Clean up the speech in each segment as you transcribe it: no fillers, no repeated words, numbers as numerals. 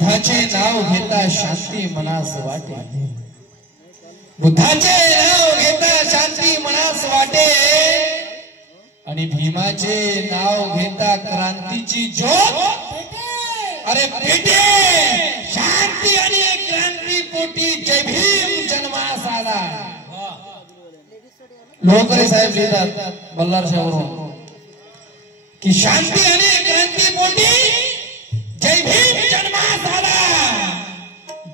बुद्धाचे नाव घेता शांती मनास वाटे, बुद्धाचे नाव घेता शांती मनास वाटे, आणि भीमाचे नाव घेता क्रांतीची ज्योत अरे पेटे, शांती आणि क्रांती पोटी जय भीम जन्मास आला. लोकरे साहेब लिहितात बल्लारशाहवरून की शांती आणि क्रांती पोटी जय भीम जन्मास आला.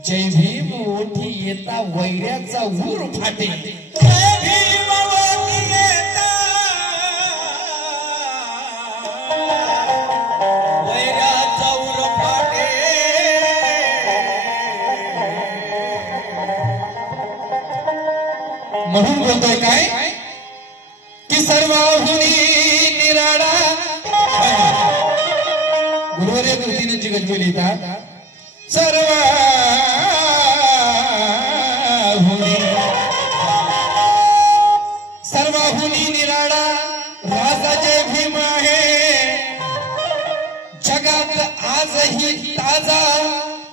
जय भीम ओठी येता वैऱ्याचा ऊर फाटे, जय भीम ओठी येता वैऱ्याचा ऊर फाटे. म्हणून बोलतोय काय की सर्वाहुनी निराळा. गुरुवर्य कृतीने गजबी लिहितात सर्वाहुनी निराळा राजा जय भीम आहे. जगात आजही ताजा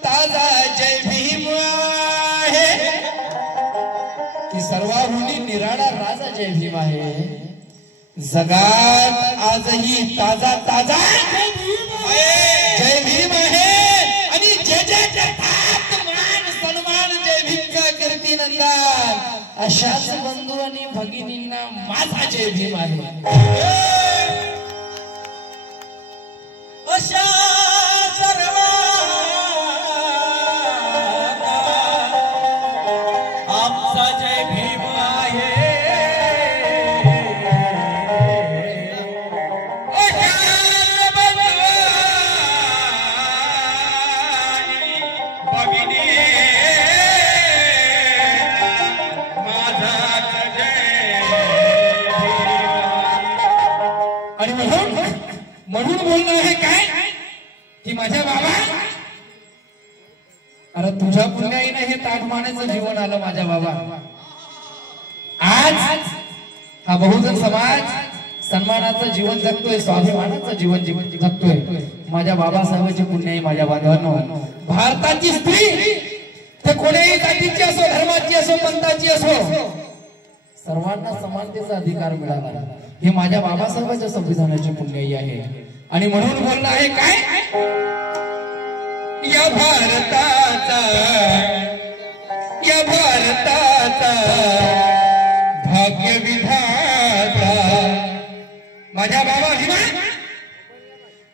ताजा जय भीम आहे. की सर्वाहुनी निराळा राजा जय भीम आहे. जगात आजही ताजा ताजा जय भीम आहे. आणि जय मान सन्मान जय भीमचा कीर्ती नंदन. अशाच बंधू आणि भगिनींना माझा जय भीम आहे. अशा सर्व आमचा जय भीम आहे. म्हणून बोलणं आहे काय की माझ्या बाबा अरे तुझ्या पुण्याईने हे ताठमानेचं जीवन आलं माझ्या बाबा. आज हा बहुजन समाज सन्मानाचं जीवन जगतोय, स्वाभिमानाचं जीवन जगतोय माझ्या बाबासाहेबांची पुण्याई. माझ्या बांधवांनो, भारताची स्त्री ते कोणत्याही जातीची असो, धर्माची असो, पंथाची असो, सर्वांना समानतेचा अधिकार मिळाला. हे माझ्या बाबासाहेबांच्या संविधानाची पुण्याई आहे. आणि म्हणून बोलणं आहे काय या भारताचा भाग्य विधाता माझ्या बाबा भीमा.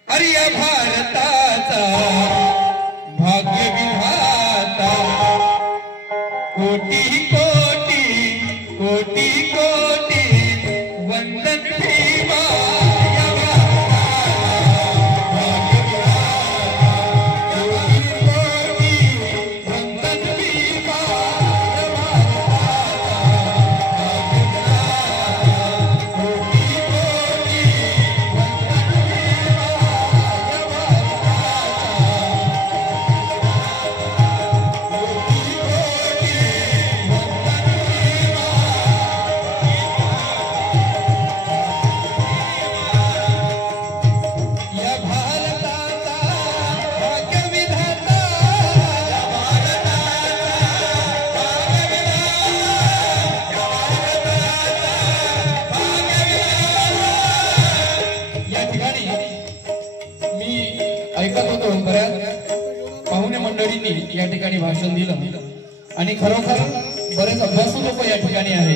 अरे या भारताचा भाग्य विधाता. कोटी कोटी कोटी कोटी वंदन भीमा. या ठिकाणी भाषण दिलं आणि खरोखर बरेच अभ्यासू लोक या ठिकाणी आहे.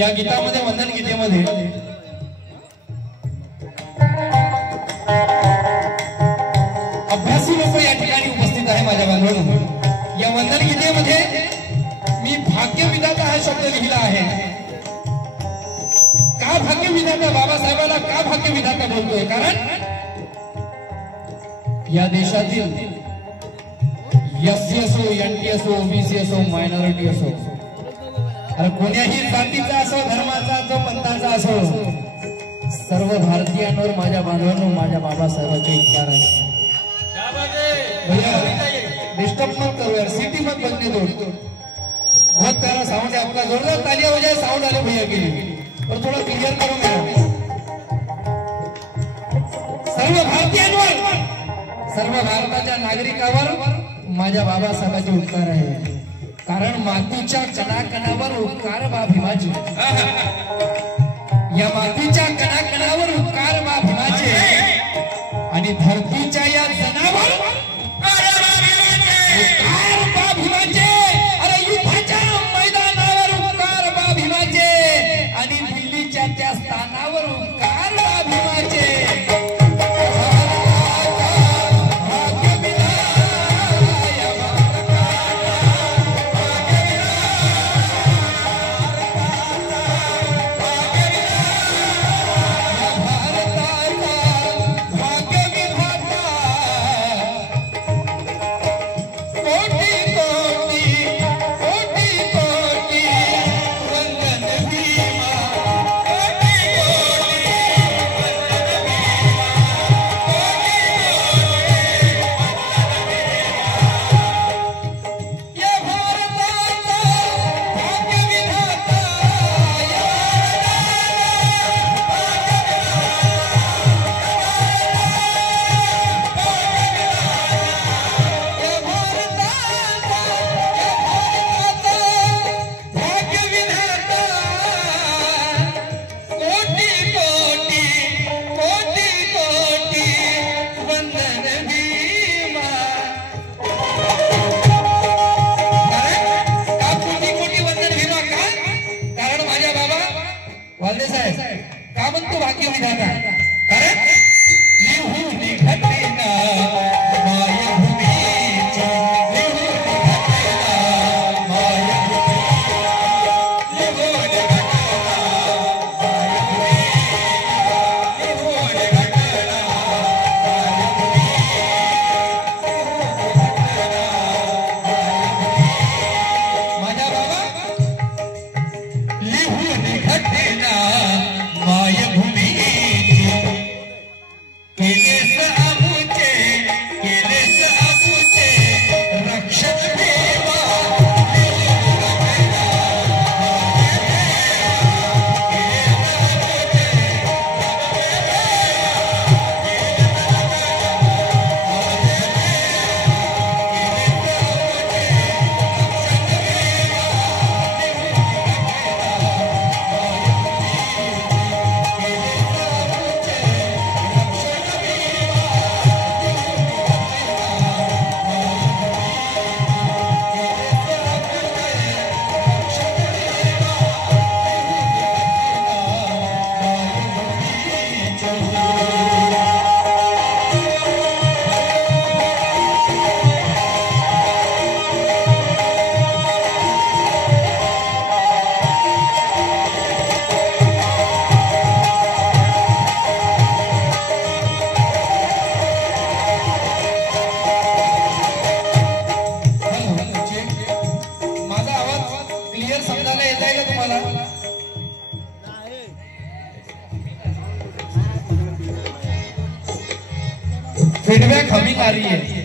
या गीतामध्ये वंदन गीतेमध्ये अभ्यासू लोक या ठिकाणी उपस्थित आहे माझ्या बांधवांनो. या वंदन गीतेमध्ये मी भाग्य विधाता हा शब्द लिहिला आहे. का भाग्य विधाता, बाबासाहेबांना का भाग्य विधाता बोलतोय? कारण या देशातील एससी असो, एनटी असो, ओबीसी असो, मायनॉरिटी असो, अरे कोण्याही जातीचा असो, धर्माचा असो, पंथाचा असो, सर्व भारतीयांवर माझ्या बांधवांनो माझ्या बाबासाहेबांचे उपकार आहे. भैया डिस्टर्ब मत करो यार, सिटी मत बनने दो. बहुत प्यारा साउंड है आपका, जोरदार तालियां हो जाए साउंड आले भैया के लिए. और थोड़ा क्लियर करो मेरा. सर्व भारतीयांवर सर्व भारताच्या नागरिकावर माझ्या बाबासाहेबांचे उपकार आहे. कारण मातीच्या कणाकणावर उपकार बा भीमाचे, या मातीच्या कणाकणावर उपकार बा भीमाचे आणि धरतीच्या या जनावर उपकार बा भीमाचे. अरे युद्धाच्या मैदानावर उपकार बा भीमाचे आणि दिल्लीच्या त्या स्थानावर उपकार बा भीमाचे. का म्हणतो भाग्य विधाता? कारण लिहून घटना मायभूमीची, लिहून घटना मायभूमी, लिहून घटना मायभूमी, लिहून घटना मायभूमी, माझ्या बाबा लिहून घटना मायभूमीची, केलेस आमुचे, केलेस आमुचे रक्षक देवा, लिहून घटना फीडबैक हमिंग आ रही है.